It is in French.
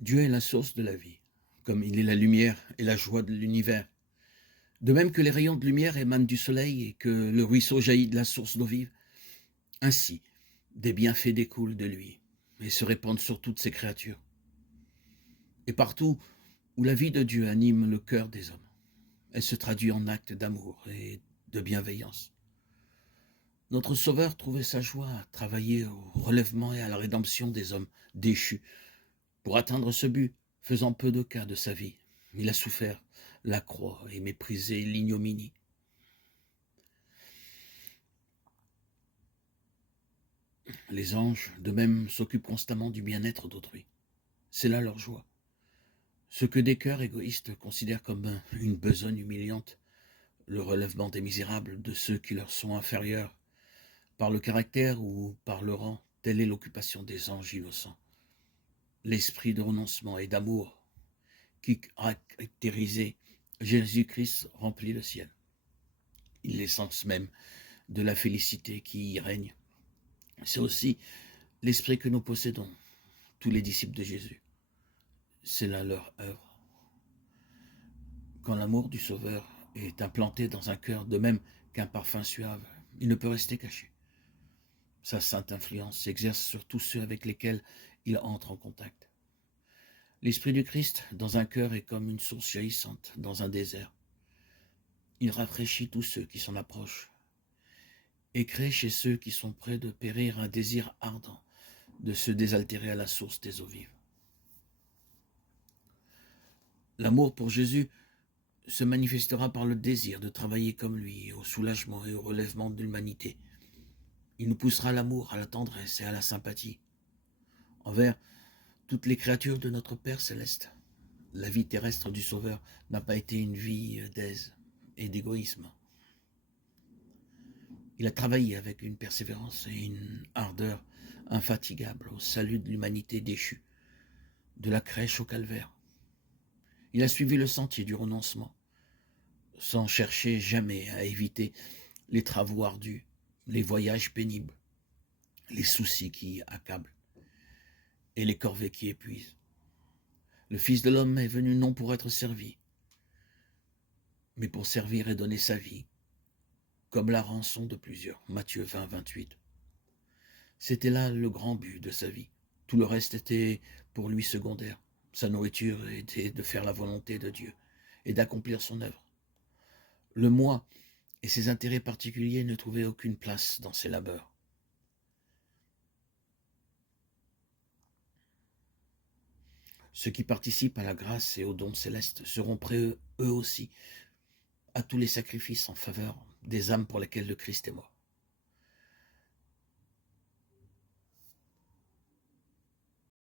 Dieu est la source de la vie, comme il est la lumière et la joie de l'univers. De même que les rayons de lumière émanent du soleil et que le ruisseau jaillit de la source d'eau vive, ainsi des bienfaits découlent de lui et se répandent sur toutes ses créatures. Et partout où la vie de Dieu anime le cœur des hommes, elle se traduit en actes d'amour et de bienveillance. Notre Sauveur trouvait sa joie à travailler au relèvement et à la rédemption des hommes déchus. Pour atteindre ce but, faisant peu de cas de sa vie, il a souffert la croix et méprisé l'ignominie. Les anges, de même, s'occupent constamment du bien-être d'autrui. C'est là leur joie. Ce que des cœurs égoïstes considèrent comme une besogne humiliante, le relèvement des misérables, de ceux qui leur sont inférieurs, par le caractère ou par le rang, telle est l'occupation des anges innocents. L'esprit de renoncement et d'amour qui caractérisait Jésus-Christ remplit le ciel. Il est l'essence même de la félicité qui y règne. C'est aussi l'esprit que nous possédons, tous les disciples de Jésus. C'est là leur œuvre. Quand l'amour du Sauveur est implanté dans un cœur, de même qu'un parfum suave, il ne peut rester caché. Sa sainte influence s'exerce sur tous ceux avec lesquels il entre en contact. L'Esprit du Christ dans un cœur est comme une source jaillissante dans un désert. Il rafraîchit tous ceux qui s'en approchent et crée chez ceux qui sont près de périr un désir ardent de se désaltérer à la source des eaux vives. L'amour pour Jésus se manifestera par le désir de travailler comme lui au soulagement et au relèvement de l'humanité. Il nous poussera à l'amour, à la tendresse et à la sympathie envers toutes les créatures de notre Père céleste. La vie terrestre du Sauveur n'a pas été une vie d'aise et d'égoïsme. Il a travaillé avec une persévérance et une ardeur infatigables au salut de l'humanité déchue, de la crèche au calvaire. Il a suivi le sentier du renoncement, sans chercher jamais à éviter les travaux ardus, les voyages pénibles, les soucis qui accablent et les corvées qui épuisent. Le Fils de l'homme est venu non pour être servi, mais pour servir et donner sa vie, comme la rançon de plusieurs. Matthieu 20, 28. C'était là le grand but de sa vie. Tout le reste était pour lui secondaire. Sa nourriture était de faire la volonté de Dieu et d'accomplir son œuvre. Le moi et ses intérêts particuliers ne trouvaient aucune place dans ses labeurs. Ceux qui participent à la grâce et aux dons célestes seront prêts eux aussi à tous les sacrifices en faveur des âmes pour lesquelles le Christ est mort.